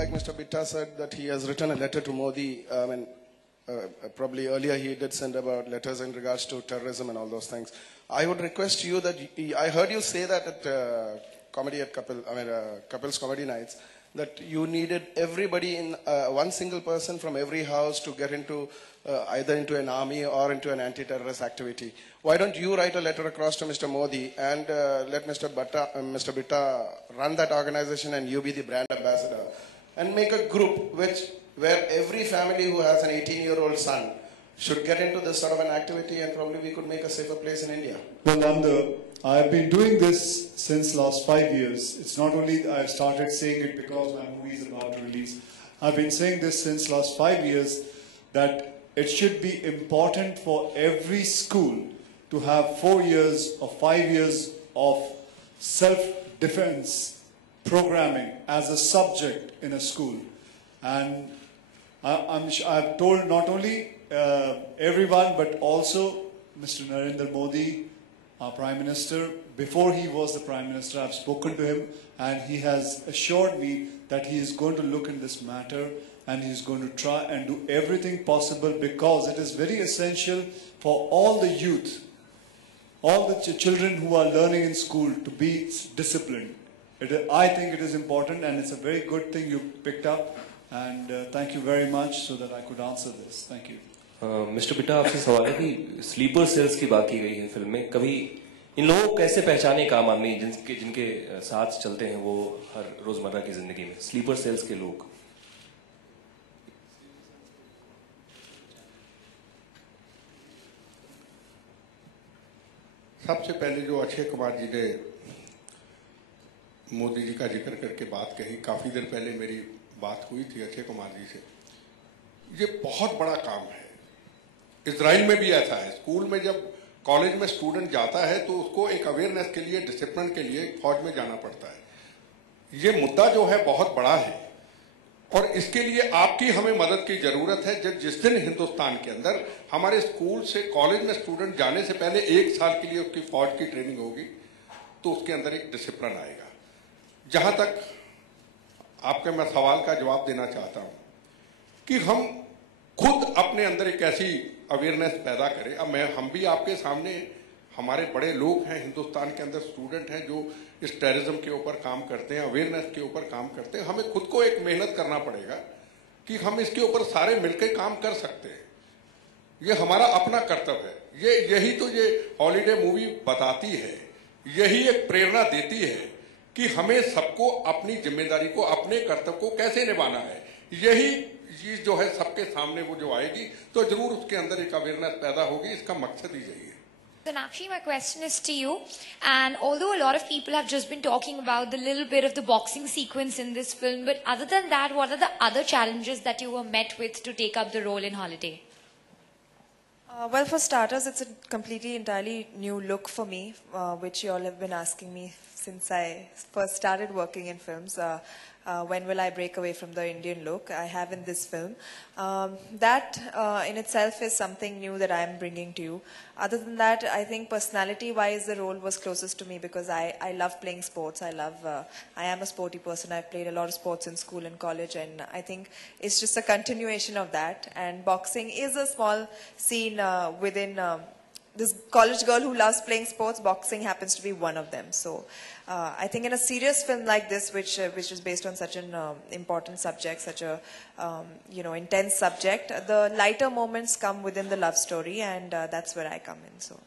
like Mr. Bitta said, that he has written a letter to Modi. Probably earlier he did send about letters in regards to terrorism and all those things. I would request you that, I heard you say that at Kapil's Comedy Nights, that you needed everybody in, one single person from every house to get into either into an army or into an anti-terrorist activity. Why don't you write a letter across to Mr. Modi and let Mr. Bitta run that organization and you be the brand ambassador, and make a group where every family who has an 18-year-old son should get into this sort of an activity, and probably we could make a safer place in India. Well, Namda, I've been doing this since last 5 years. It's not only that I've started saying it because my movie is about to release. I've been saying this since last 5 years, that it should be important for every school to have 4 years or 5 years of self-defense programming as a subject in a school. And I've told not only everyone, but also Mr. Narendra Modi, our Prime Minister. Before he was the Prime Minister, I've spoken to him, and he has assured me that he is going to look in this matter, and he's going to try and do everything possible, because it is very essential for all the youth, all the children who are learning in school, to be disciplined. I think it is important, and it's a very good thing you picked up. And thank you very much, so that I could answer this. Thank you. Mister Bitta, आपसे सवाल है कि sleeper cells की बात की गई है film में, कभी इन लोगों को कैसे पहचाने एक आम आदमी जिनके साथ चलते हैं वो हर रोजमर्रा की जिंदगी में, स्लीपर सेल्स के लोग? सबसे पहले जो अक्षय कुमार जी ने मोदी जी का जिक्र करके बात कही, काफी देर पहले मेरी बात हुई थी अक्षय कुमार जी से। ये बहुत बड़ा काम है। इजराइल में भी ऐसा है, स्कूल में जब कॉलेज में स्टूडेंट जाता है तो उसको एक अवेयरनेस के लिए, डिसिप्लिन के लिए फौज में जाना पड़ता है। ये मुद्दा जो है बहुत बड़ा है, और इसके लिए आपकी हमें मदद की जरूरत है। जिस दिन हिंदुस्तान के अंदर हमारे स्कूल से कॉलेज में स्टूडेंट जाने से पहले 1 साल के लिए उसकी फौज की ट्रेनिंग होगी, तो उसके अंदर एक डिसिप्लिन आएगा। जहां तक आपके मैं सवाल का जवाब देना चाहता हूं कि हम खुद अपने अंदर एक ऐसी अवेयरनेस पैदा करें। अब हम भी आपके सामने, हमारे बड़े लोग हैं हिंदुस्तान के अंदर, स्टूडेंट हैं जो इस टेररिज्म के ऊपर काम करते हैं, अवेयरनेस के ऊपर काम करते हैं। हमें खुद को एक मेहनत करना पड़ेगा कि हम इसके ऊपर सारे मिलकर काम कर सकते हैं। ये हमारा अपना कर्तव्य है। यही तो ये हॉलीडे मूवी बताती है, यही एक प्रेरणा देती है कि हमें सबको अपनी जिम्मेदारी को, अपने कर्तव्य को कैसे निभाना है। यही चीज जो है सबके सामने वो जो आएगी, तो जरूर उसके अंदर एक अवेयरनेस पैदा होगी। इसका मकसद ही यही है। Sonakshi, my question is to you. And although a lot of people have just been talking about the little bit of the boxing sequence in this film, but other than that, what are the other challenges that you were met with to take up the role in Holiday? Well, for starters, it's a completely, entirely new look for me, which you all have been asking me since I first started working in films. When will I break away from the Indian look? I have in this film. That in itself is something new that I am bringing to you. Other than that, I think personality-wise, the role was closest to me because I love playing sports. I am a sporty person. I've played a lot of sports in school and college, and I think it's just a continuation of that. And boxing is a small scene within this college girl who loves playing sports. Boxing happens to be one of them. So I think in a serious film like this, which is based on such an important subject, such a intense subject, the lighter moments come within the love story, and that's where I come in. So.